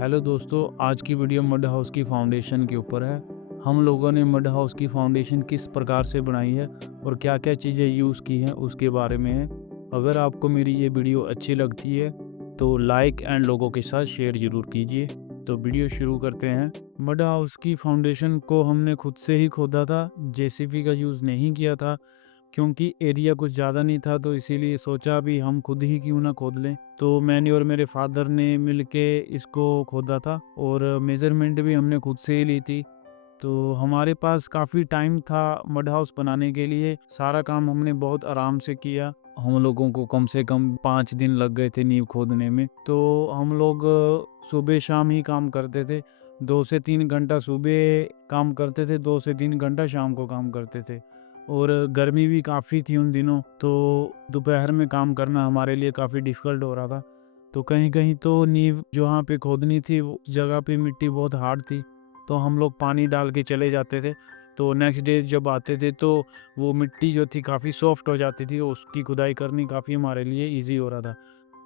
Hello दोस्तों, आज की वीडियो मड हाउस की फाउंडेशन के ऊपर है। हम लोगों ने मड हाउस की फाउंडेशन किस प्रकार से बनाई है और क्या क्या चीज़ें यूज़ की हैं उसके बारे में है। अगर आपको मेरी ये वीडियो अच्छी लगती है तो लाइक एंड लोगों के साथ शेयर ज़रूर कीजिए। तो वीडियो शुरू करते हैं। मड हाउस की फाउंडेशन को हमने खुद से ही खोदा था, जेसीबी का यूज़ नहीं किया था क्योंकि एरिया कुछ ज़्यादा नहीं था, तो इसीलिए सोचा भी हम खुद ही क्यों ना खोद लें। तो मैंने और मेरे फादर ने मिलके इसको खोदा था और मेज़रमेंट भी हमने खुद से ही ली थी। तो हमारे पास काफ़ी टाइम था मड हाउस बनाने के लिए। सारा काम हमने बहुत आराम से किया। हम लोगों को कम से कम 5 दिन लग गए थे नींव खोदने में। तो हम लोग सुबह शाम ही काम करते थे। 2 से 3 घंटा सुबह काम करते थे, 2 से 3 घंटा शाम को काम करते थे। और गर्मी भी काफ़ी थी उन दिनों, तो दोपहर में काम करना हमारे लिए काफ़ी डिफ़िकल्ट हो रहा था। तो कहीं-कहीं तो नींव जहाँ पे खोदनी थी उस जगह पे मिट्टी बहुत हार्ड थी, तो हम लोग पानी डाल के चले जाते थे। तो नेक्स्ट डे जब आते थे तो वो मिट्टी जो थी काफ़ी सॉफ्ट हो जाती थी, उसकी खुदाई करनी काफ़ी हमारे लिए ईज़ी हो रहा था।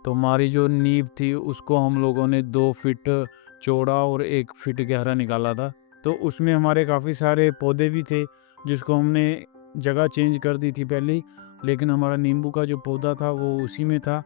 तो हमारी जो नींव थी उसको हम लोगों ने 2 फीट चौड़ा और 1 फीट गहरा निकाला था। तो उसमें हमारे काफ़ी सारे पौधे भी थे जिसको हमने जगह चेंज कर दी थी पहले ही, लेकिन हमारा नींबू का जो पौधा था वो उसी में था,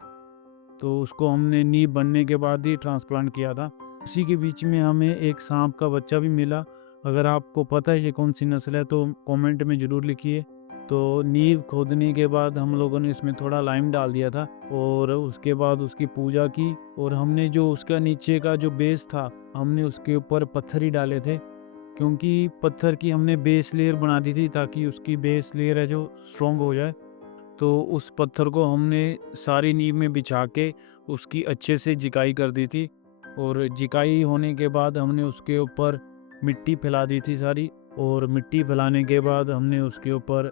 तो उसको हमने नींव बनने के बाद ही ट्रांसप्लांट किया था। उसी के बीच में हमें एक सांप का बच्चा भी मिला। अगर आपको पता है ये कौन सी नस्ल है तो कमेंट में ज़रूर लिखिए। तो नींव खोदने के बाद हम लोगों ने इसमें थोड़ा लाइम डाल दिया था और उसके बाद उसकी पूजा की, और हमने जो उसका नीचे का जो बेस था हमने उसके ऊपर पत्थर ही डाले थे, क्योंकि पत्थर की हमने बेस लेयर बना दी थी ताकि उसकी बेस लेयर है जो स्ट्रॉन्ग हो जाए। तो उस पत्थर को हमने सारी नींव में बिछा के उसकी अच्छे से जिकाई कर दी थी, और जिकाई होने के बाद हमने उसके ऊपर मिट्टी फैला दी थी सारी, और मिट्टी फैलाने के बाद हमने उसके ऊपर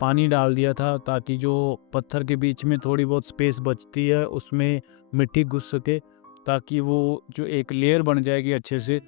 पानी डाल दिया था ताकि जो पत्थर के बीच में थोड़ी बहुत स्पेस बचती है उसमें मिट्टी घुस सके, ताकि वो जो एक लेयर बन जाएगी अच्छे से।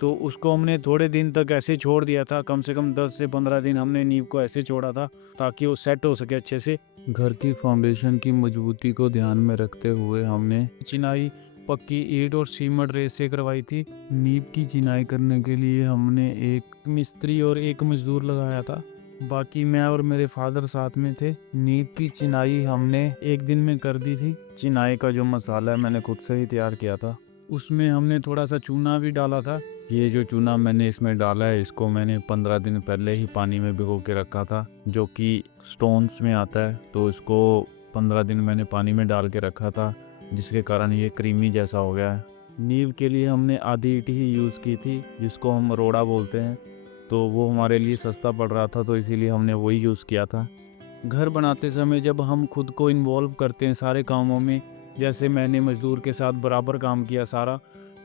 तो उसको हमने थोड़े दिन तक ऐसे छोड़ दिया था, कम से कम 10 से 15 दिन हमने नींव को ऐसे छोड़ा था ताकि वो सेट हो सके अच्छे से। घर की फाउंडेशन की मजबूती को ध्यान में रखते हुए हमने चिनाई पक्की ईंट और सीमेंट रेत से करवाई थी। नींव की चिनाई करने के लिए हमने एक मिस्त्री और एक मजदूर लगाया था, बाकी मैं और मेरे फादर साथ में थे। नींव की चिनाई हमने एक दिन में कर दी थी। चिनाई का जो मसाला है मैंने खुद से ही तैयार किया था। उसमें हमने थोड़ा सा चूना भी डाला था। ये जो चूना मैंने इसमें डाला है इसको मैंने 15 दिन पहले ही पानी में भिगो के रखा था, जो कि स्टोन्स में आता है। तो इसको 15 दिन मैंने पानी में डाल के रखा था, जिसके कारण ये क्रीमी जैसा हो गया है। नींव के लिए हमने आधी ईंट ही यूज़ की थी, जिसको हम रोड़ा बोलते हैं। तो वो हमारे लिए सस्ता पड़ रहा था, तो इसीलिए हमने वही यूज़ किया था। घर बनाते समय जब हम खुद को इन्वॉल्व करते हैं सारे कामों में, जैसे मैंने मज़दूर के साथ बराबर काम किया सारा,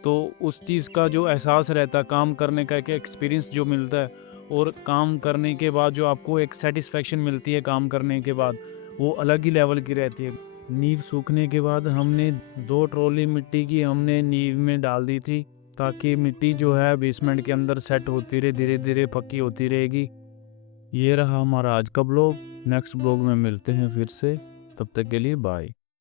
तो उस चीज़ का जो एहसास रहता है, काम करने का एक एक्सपीरियंस जो मिलता है, और काम करने के बाद जो आपको एक सेटिस्फेक्शन मिलती है काम करने के बाद, वो अलग ही लेवल की रहती है। नींव सूखने के बाद हमने 2 ट्रॉली मिट्टी की हमने नींव में डाल दी थी, ताकि मिट्टी जो है बेसमेंट के अंदर सेट होती रहे, धीरे धीरे पक्की होती रहेगी। ये रहा हमारा आज का ब्लॉग। नेक्स्ट ब्लॉग में मिलते हैं फिर से, तब तक के लिए बाय।